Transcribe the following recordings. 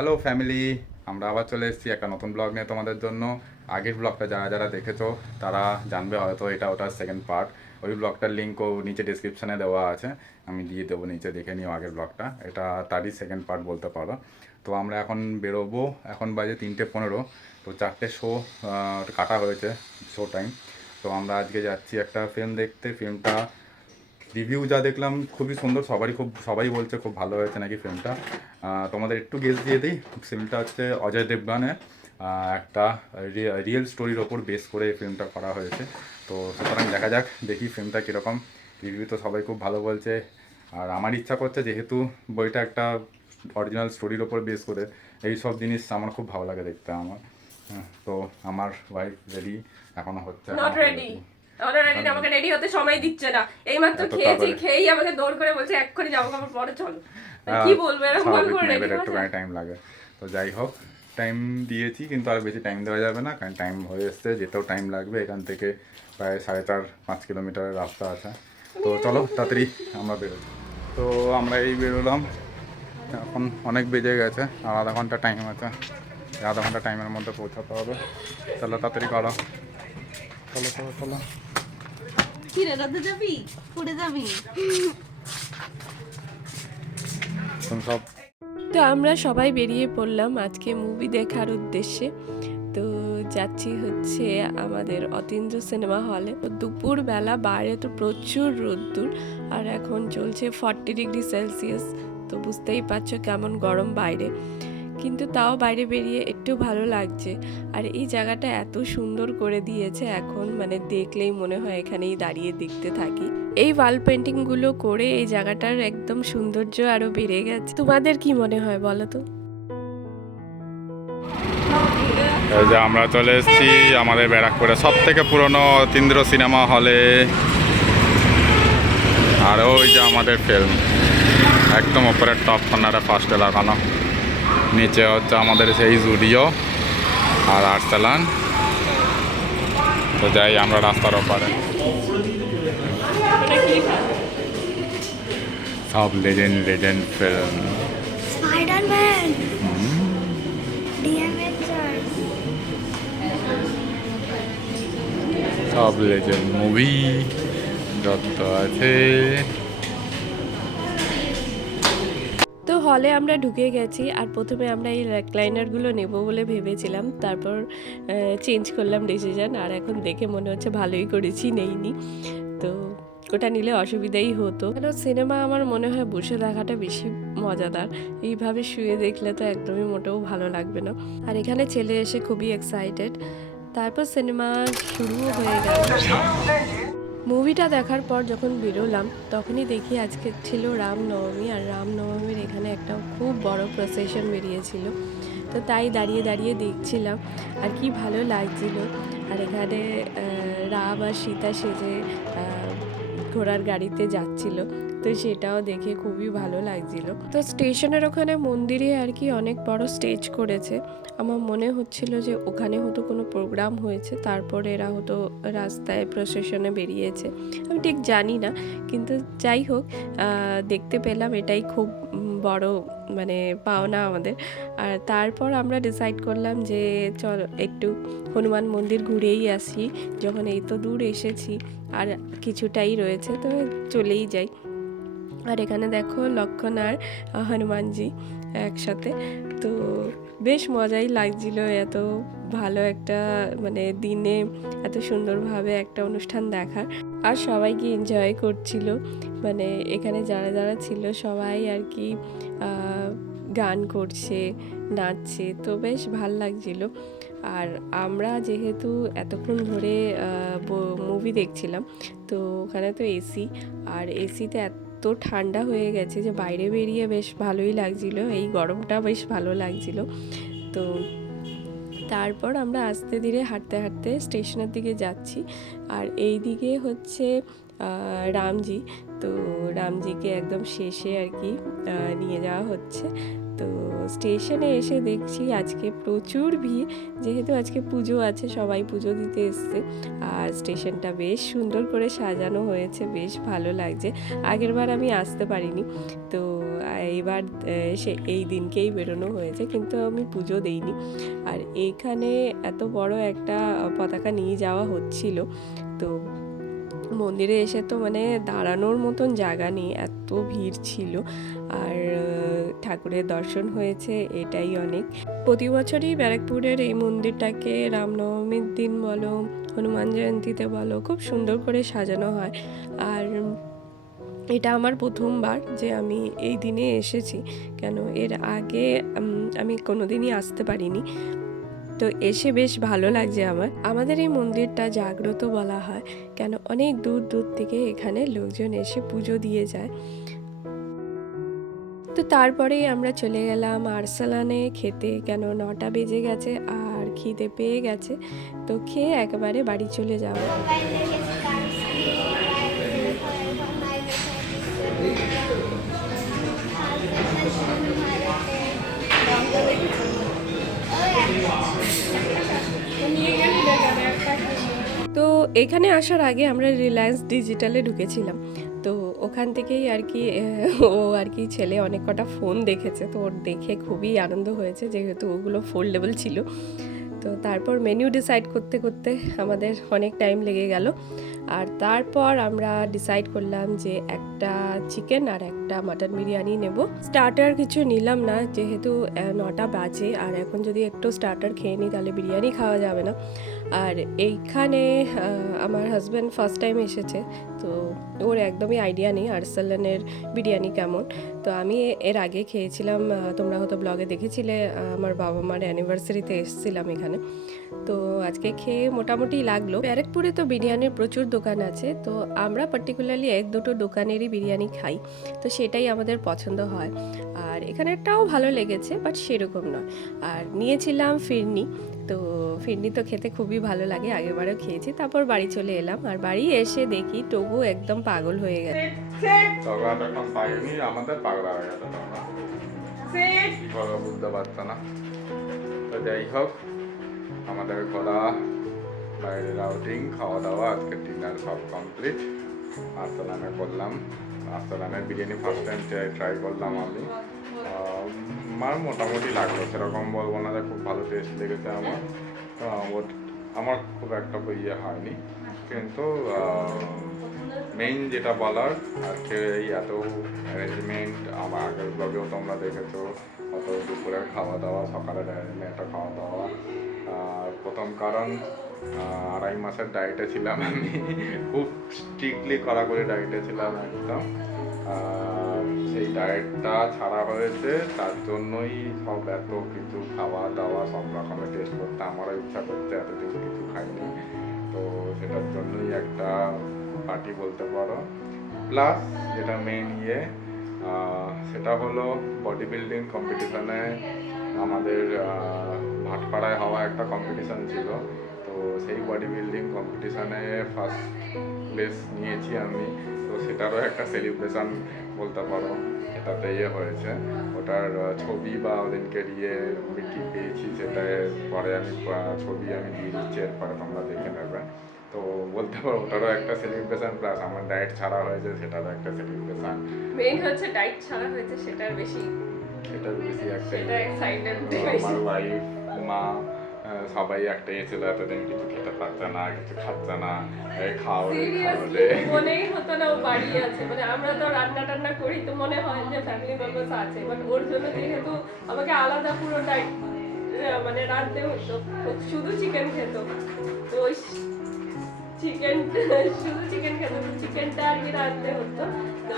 Hello family আমরা আবার চলে এসেছি একটা নতুন ব্লগ নিয়ে তোমাদের জন্য। আগের ব্লগটা যারা যারা দেখেছ, তারা জানবে হয়তো এটা ওটার সেকেন্ড পার্ট ওই ব্লগটার লিঙ্কও নিচে ডিসক্রিপশানে দেওয়া আছে। আমি দিয়ে দেবো নিচে, দেখে নিও আগের ব্লগটা এটা তারই সেকেন্ড পার্ট বলতে পারো। তো আমরা এখন বেরোবো। এখন বাজে তিনটে পনেরো। তো চারটে শো কাটা হয়েছে শো টাইম তো আমরা আজকে যাচ্ছি একটা ফিল্ম দেখতে। ফিল্মটা রিভিউ যা দেখলাম খুবই সুন্দর সবারই খুব সবাই বলছে খুব ভালো হয়েছে নাকি ফিল্মটা তোমাদের একটু গেস দিয়ে দিই ফিল্মটা হচ্ছে অজয় দেবগানের একটা রিয়েল স্টোরির ওপর বেস করে এই ফিল্মটা করা হয়েছে। তো সুতরাং দেখা যাক দেখি ফিল্মটা কীরকম। রিভিউ তো সবাই খুব ভালো বলছে। আর আমার ইচ্ছা করছে যেহেতু বইটা একটা অরিজিনাল স্টোরির ওপর বেস করে এই সব জিনিস আমার খুব ভালো লাগে দেখতে আমার। হ্যাঁ, তো আমার ওয়াইফ রেডি এখনও হচ্ছে আমরা রেডি আমাকে রেডি হতে সময় দিচ্ছে না। এইমাত্র খেয়েছি খেয়েই আমাকে দৌড় করে বলছে এক্ষুনি জামা কাপড় পরে চলো। কি বলব এরকম করে রেডি একটুখানি টাইম লাগে। তো যাই হোক টাইম দিয়েছি কিন্তু আর বেশি টাইম দেওয়া যাবে না কারণ টাইম হয়ে এসছে যেতেও টাইম লাগবে। এখান থেকে প্রায় সাড়ে চার পাঁচ কিলোমিটারের রাস্তা আছে। তো চলো তাড়াতাড়ি আমরা বেরোই। তো আমরা এই বেরোলাম। এখন অনেক বেজে গেছে আর আধা ঘণ্টা টাইম আছে। আধা ঘণ্টা টাইমের মধ্যে পৌঁছাতে হবে। চলো তাড়াতাড়ি করো। চলো চলো চলো। কি রে যাবি? পড়ে যাবি? সব তো আমরা সবাই বেরিয়ে পড়লাম আজকে মুভি দেখার উদ্দেশ্যে। তো যাচ্ছি হচ্ছে আমাদের অতীন্দ্র সিনেমা হলে তো দুপুরবেলা বাইরে তো প্রচুর রোদ্দুর আর এখন চলছে ফর্টি ডিগ্রি সেলসিয়াস তো বুঝতেই পারছ কেমন গরম বাইরে। কিন্তু তাও বাইরে বেরিয়ে একটু ভালো লাগছে। আর এই জায়গাটা এত সুন্দর করে দিয়েছে এখন মানে দেখলেই মনে হয় এখানেই দাঁড়িয়ে দেখতে থাকি। এই ওয়াল পেন্টিংগুলো করে এই জায়গাটার একদম সৌন্দর্য আরও বেড়ে গেছে। তোমাদের কি মনে হয় বলো তো? যে আমরা চলে এসেছি আমাদের ব্যারাকপুরে সব থেকে পুরনো তিন্দ্র সিনেমা হলে। আর ওই যে আমাদের ফিল্ম একদম ওপরের টপ কর্নারে ফার্স্টে লাগানো। নিচে হচ্ছে আমাদের সেই জুডিও আর আর্সেলান। তো যাই আমরা রাস্তার ওপারে। সব legend legend film Spider Man সব লেজেন্ড মুভি যত আছে তো হলে আমরা ঢুকে গেছি আর প্রথমে আমরা এই রেকলাইনারগুলো নেব বলে ভেবেছিলাম। তারপর চেঞ্জ করলাম ডিসিশন আর এখন দেখে মনে হচ্ছে ভালোই করেছি, নেইনি। তো ওটা নিলে অসুবিধাই হতো। কেন সিনেমা আমার মনে হয় বসে দেখাটা বেশি মজাদার। এইভাবে শুয়ে দেখলে তো একদমই মোটেও ভালো লাগবে না। আর এখানে ছেলে এসে খুবই এক্সাইটেড তারপর সিনেমা শুরুও হয়ে গেল। মুভিটা দেখার পর যখন বেরোলাম, তখনই দেখি আজকে ছিল রামনবমী, আর রামনবমীর এখানে একটা খুব বড় প্রসেশন বেরিয়েছিল। তো তাই দাঁড়িয়ে দাঁড়িয়ে দেখছিলাম, আর কি ভালো লাগছিল। আর এখানে রাম আর সীতা সেজে ঘোড়ার গাড়িতে যাচ্ছিল। তো সেটাও দেখে খুবই ভালো লাগছিল। তো স্টেশনের ওখানে মন্দিরে আর কি অনেক বড় স্টেজ করেছে। আমার মনে হচ্ছিল যে ওখানে হয়তো কোনো প্রোগ্রাম হয়েছে, তারপর এরা হয়তো রাস্তায় প্রসেশনে বেরিয়েছে। আমি ঠিক জানি না, কিন্তু যাই হোক দেখতে পেলাম এটাই খুব বড় মানে পাওনা আমাদের। আর তারপর আমরা ডিসাইড করলাম যে চল একটু হনুমান মন্দির ঘুরেই আসি, যখন এই তো দূর এসেছি, আর কিছুটাই রয়েছে তো চলেই যাই। আর এখানে দেখো লক্ষণ আর হনুমানজি একসাথে। তো বেশ মজাই লাগছিল এত ভালো একটা মানে দিনে এত সুন্দরভাবে একটা অনুষ্ঠান দেখার। আর সবাইকে এনজয় করছিল। মানে এখানে যারা যারা ছিল সবাই আর কি গান করছে, নাচছে, তো বেশ ভালো লাগছিল। আর আমরা যেহেতু এতক্ষণ ধরে মুভি দেখছিলাম, তো ওখানে তো এসি আর এসিতে এত ঠান্ডা হয়ে গেছে যে বাইরে বেরিয়ে বেশ ভালোই লাগছিল। এই গরমটা বেশ ভালো লাগছিল। তো তারপর আমরা আস্তে ধীরে হাঁটতে হাঁটতে স্টেশনের দিকে যাচ্ছি। আর এই দিকে হচ্ছে রামজি। তো রামজিকে একদম শেষে আর কি নিয়ে যাওয়া হচ্ছে। তো স্টেশনে এসে দেখছি আজকে প্রচুর ভিড়। যেহেতু আজকে পুজো আছে সবাই পুজো দিতে এসছে। আর স্টেশনটা বেশ সুন্দর করে সাজানো হয়েছে বেশ ভালো লাগছে। আগেরবার আমি আসতে পারিনি। তো এইবার আহ, সে এই দিনকেই বেরোনো হয়েছে কিন্তু আমি পুজো দেইনি। আর এইখানে এত বড় একটা পতাকা নিয়ে যাওয়া হচ্ছিল। তো মন্দিরে এসে তো মানে দাঁড়ানোর মতন জায়গা নেই এত ভিড় ছিল। আর ঠাকুরের দর্শন হয়েছে, এটাই অনেক। প্রতি বছরই ব্যারাকপুরের এই মন্দিরটাকে রামনবমীর দিন বলো, হনুমান জয়ন্তীতে বলো, খুব সুন্দর করে সাজানো হয়। আর এটা আমার প্রথমবার যে আমি এই দিনে এসেছি, কেন এর আগে আমি কোনোদিনই আসতে পারিনি। তো এসে বেশ ভালো লাগছে আমার। আমাদের এই মন্দিরটা জাগ্রত বলা হয়, কেন অনেক দূর দূর থেকে এখানে লোকজন এসে পুজো দিয়ে যায়। তো তারপরেই আমরা চলে গেলাম আরসালানে খেতে কেন নটা বেজে গেছে আর খিদে পেয়ে গেছে। তো খেয়ে একেবারে বাড়ি চলে যাওয়া। তো এখানে আসার আগে আমরা রিলায়েন্স ডিজিটালে ঢুকেছিলাম। তো ওখান থেকেই আর কি ও আর কি ছেলে অনেক কটা ফোন দেখেছে। তো ওর দেখে খুবই আনন্দ হয়েছে যেহেতু ওগুলো ফোল্ডেবল ছিল। তো তারপর মেনু ডিসাইড করতে করতে আমাদের অনেক টাইম লেগে গেল। আর তারপর আমরা ডিসাইড করলাম যে একটা চিকেন আর একটা মাটন বিরিয়ানি নেব। স্টার্টার কিছু নিলাম না, যেহেতু নটা বাজে। আর এখন যদি একটু স্টার্টার খেয়ে নিই, তাহলে বিরিয়ানি খাওয়া যাবে না। আর এইখানে আমার হাজব্যান্ড ফার্স্ট টাইম এসেছে, তো ওর একদমই আইডিয়া নেই আর্সালানের বিরিয়ানি কেমন। তো আমি এর আগে খেয়েছিলাম তোমরা হয়তো ব্লগে দেখেছিলে আমার বাবা মার অ্যানিভার্সারিতে এসেছিলাম এখানে। তো আজকে খেয়ে মোটামুটি লাগল। ব্যারাকপুরে তো বিরিয়ানির প্রচুর দোকান আছে, তো আমরা পার্টিকুলারলি এক দুটো দোকানেরই বিরিয়ানি খাই, তো সেটাই আমাদের পছন্দ হয়। আর এখানেরটাও ভালো লেগেছে বাট সেরকম নয়। আর নিয়েছিলাম ফিরনি, তো ফিরনি তো খেতে খুবই ভালো লাগে, আগেরবারও খেয়েছি, তারপর বাড়ি চলে এলাম। আর বাড়ি এসে দেখি তবু একদম পাগল হয়ে গেছে। আমাদের পাগলা হয়ে করব বুঝতে পারছ না? তো যাই হোক, আমাদের ঘোরা বাইরের আউটিং খাওয়া দাওয়া আজকে ডিনার সব কমপ্লিট আস্তলানে করলাম আস্তলানের বিরিয়ানি ফার্স্ট টাইম ট্রাই করলাম আমি। আমার মোটামুটি লাগল, সেরকম বলব না যে খুব ভালো টেস্ট লেগেছে আমার। আমার খুব একটা ইয়ে হয়নি। কিন্তু মেইন যেটা বলার আজকে এই এত অ্যারেঞ্জমেন্ট আমার আগের ব্লগেও তোমরা দেখেছ, অত দুপুরের খাওয়া দাওয়া সকালের একটা খাওয়া দাওয়া প্রথম কারণ আড়াই মাসের ডায়েটে ছিলাম আমি। খুব স্ট্রিক্টলি করে ডায়েটে ছিলাম একদম। ডায়েটটা ছাড়া হয়েছে তার জন্যই সব এত কিছু খাওয়া দাওয়া সব রকমের টেস্ট করতে আমারও ইচ্ছা করতে এতদিন কিছু খাইনি। তো সেটার জন্যই একটা পার্টি বলতে পারো। প্লাস যেটা মেন ইয়ে সেটা হলো বডি বিল্ডিং কম্পিটিশনে আমাদের ভাটপাড়ায় হওয়া একটা কম্পিটিশন ছিল। তো সেই বডি বিল্ডিং কম্পিটিশনে ফার্স্ট প্লেস নিয়েছি আমি। তো সেটারও একটা সেলিব্রেশন বলতে পারো এটাতে ইয়ে হয়েছে। ওটার ছবি বা ওদিনকে ইয়ে আমি কি পেয়েছি সেটা পরে আমি ছবি আমি দিয়ে দিচ্ছি এরপরে তোমরা দেখে নেবে। তো বলতে পারো ওটারও একটা সেলিব্রেশন প্লাস আমার ডায়েট ছাড়া হয়েছে সেটারও একটা সেলিব্রেশন মেইন হচ্ছে ডায়েট ছাড়া হয়েছে সেটার বেশি সেটার বেশি একটা ইয়ে। এক্সাইটেড আমার ওয়াইফ মা সবাই একটা ইয়ে ছিল এতদিন কিছু খেতে পারছে না কিছু খাচ্ছে না এই খাও রে, খাও সিরিয়াসলি রে। মনেই হতো না ও বাড়ি আছে। মানে আমরা তো রান্না টান্না করি তো মনে হয় যে ফ্যামিলি মেম্বার্স আছে। বাট ওর জন্য যেহেতু আমাকে আলাদা পুরো ডাইট মানে রাঁধতে হতো শুধু চিকেন খেত। তো ওই চিকেন শুধু চিকেন খেত চিকেনটা আর কি রাঁধতে হতো। তো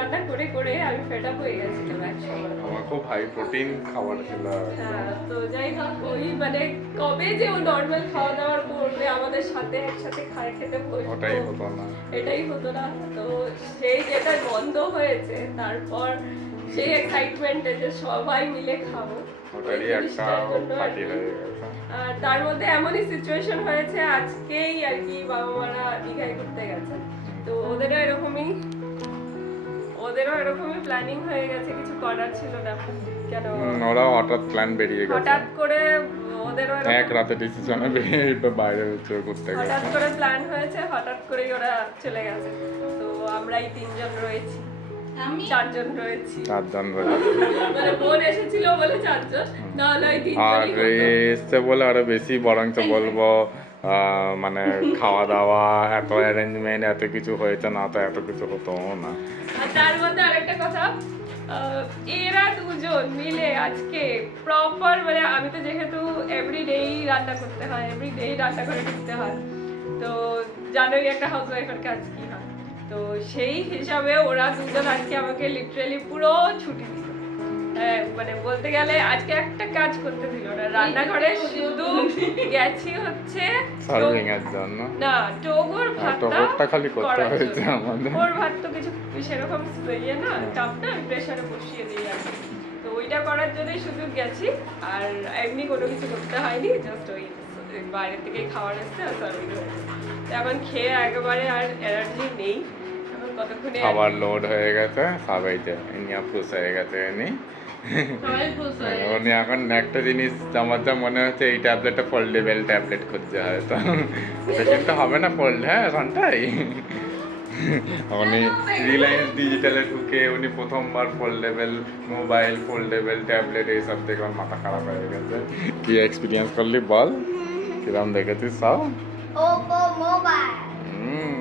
রান্না করে করে আমি ফেড আপ হয়ে গেছিলাম এক আমার খুব হাই প্রোটিন খাবার ছিল। হ্যাঁ, তো যাই হোক ওই মানে কবে যে ও নর্মাল খাওয়া দাওয়া করবে আমাদের সাথে একসাথে খায় খেতে বসবো ওটাই হতো না। এটাই হতো না। তো সেই যেটা বন্ধ হয়েছে তারপর সেই এক্সাইটমেন্টে যে সবাই মিলে খাব। আর তার মধ্যে এমনই সিচুয়েশন হয়েছে আজকেই আর কি বাবা মারা দীঘায় ঘুরতে গেছে। তো ওদেরও এরকমই ওদেরও এরকমই প্ল্যানিং হয়ে গেছে কিছু করার ছিল না। কেন? ওরা হঠাৎ প্ল্যান বেরিয়ে গেছে। হঠাৎ করে ওদেরও এক রাতে ডিসিশনে বেরিয়ে বাইরে হচ্ছে ঘুরতে হঠাৎ করে প্ল্যান হয়েছে হঠাৎ করেই ওরা চলে গেছে। তো আমরাই তিনজন রয়েছি। আমি চারজন রয়েছি। চারজন রয়েছে। মানে বোন এসেছিল বলে চারজন নাহলে আর এসছে বলে আরও বেশি বরঞ্চ বলব মানে খাওয়া দাওয়া এত অ্যারেঞ্জমেন্ট এত কিছু হয়েছে না তো এত কিছু হতো না। তার মধ্যে আরেকটা কথা এরা দুজন মিলে আজকে প্রপার মানে আমি তো যেহেতু এভরিডেই রান্না করতে হয় এভরিডেই রান্না করে দিতে হয় তো জানোই একটা হাউস ওয়াইফের কাজ কি হয়। তো সেই হিসাবে ওরা দুজন আজকে আমাকে লিটারালি পুরো ছুটি হ্যাঁ, মানে বলতে গেলে আজকে একটা কাজ করতে দিল না। রান্নাঘরে শুধু গেছি হচ্ছে সার্ভিং এর জন্য। না টোগর হ্যাঁ, ভাতটা টোগরটা খালি করতে হয়েছে আমাদের। ওর ভাত তো কিছু সেরকম ইয়ে না চাপ না আমি প্রেশারে বসিয়ে দিই আর তো ওইটা করার জন্যই শুধু গেছি। আর এমনি কোনো কিছু করতে হয়নি জাস্ট ওই বাইরে থেকে খাবার আসছে আর সার্ভিং তো এখন খেয়ে একেবারে আর এনার্জি নেই। খাবার লোড হয়ে গেছে সবাই যে ইনিয়া পুষ হয়ে গেছে এনি। হয়ে। উনি এখন একটা জিনিস আমার যা মনে হচ্ছে এই ট্যাবলেটটা ফোল্ডেবল ট্যাবলেট খুঁজছে হয়তো। পেশেন্ট তো হবে না ফোল্ড হ্যাঁ সন্টাই উনি রিলায়েন্স ডিজিটালে ঢুকে উনি প্রথমবার ফোল্ডেবল মোবাইল ফোল্ডেবল ট্যাবলেট এইসব দেখে আমার মাথা খারাপ হয়ে গেছে। কি এক্সপিরিয়েন্স করলি বল? কিরম দেখেছিস সব? Mobile. হুম।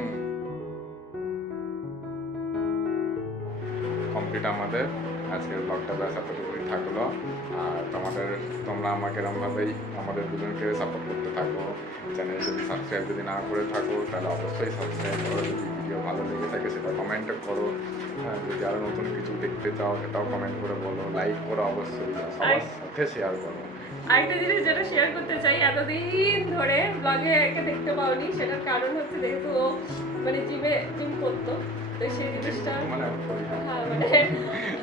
কমপ্লিট আমাদের। আজকের ব্লগটা ব্যাস এতটুকুই থাকল। আর তোমাদের তোমরা আমাকে এরমভাবেই আমাদের দুজনকে সাপোর্ট করতে থাকো। চ্যানেল যদি সাবস্ক্রাইব যদি না করে থাকো তাহলে অবশ্যই সাবস্ক্রাইব করো। যদি ভিডিও ভালো লেগে থাকে সেটা কমেন্ট করো। যদি আরও নতুন কিছু দেখতে চাও সেটাও কমেন্ট করে বলো। লাইক করো অবশ্যই সবার সাথে শেয়ার করো। আরেকটা জিনিস যেটা শেয়ার করতে চাই এতদিন ধরে ব্লগে একে দেখতে পাওনি। সেটার কারণ হচ্ছে যেহেতু মানে জিমে জিম করতো তো সেই জিনিসটা মানে করি। হ্যাঁ, মানে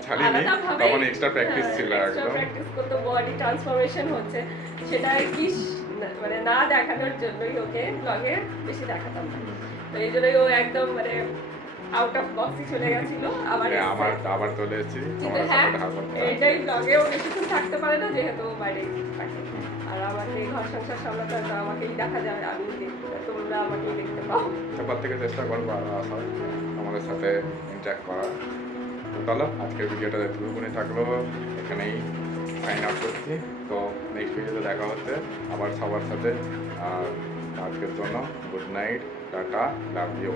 ছাড়িনি। তখন এক্সট্রা প্র্যাকটিস হ্যাঁ, ছিল extra একদম। practice করতো বডি ট্রান্সফরমেশন হচ্ছে। সেটা কি মানে না দেখানোর জন্যই ওকে ব্লগে বেশি দেখাতাম না। তো এই জন্যই ও একদম মানে আউট অফ বক্সই চলে গেছিল। আবার হ্যাঁ, আবার আবার চলে এসেছি। হ্যাঁ এটাই ব্লগে ও বেশিক্ষণ থাকতে পারে না যেহেতু বাইরে থাকে। আর আমাকে ঘর সংসার সামলাতে তো আমাকেই দেখা যায় আমি দেখতে তোমরা আমাকেই দেখতে পাও। তারপর থেকে চেষ্টা করব আসার আমাদের সাথে ইন্টারাক্ট করার। তো তাহলে আজকের ভিডিওটা এতটুকুনি থাকল এখানেই সাইন আউট করছি। তো নেক্সট ভিডিওতে দেখা হচ্ছে আবার সবার সাথে। আর আজকের জন্য good night tata love you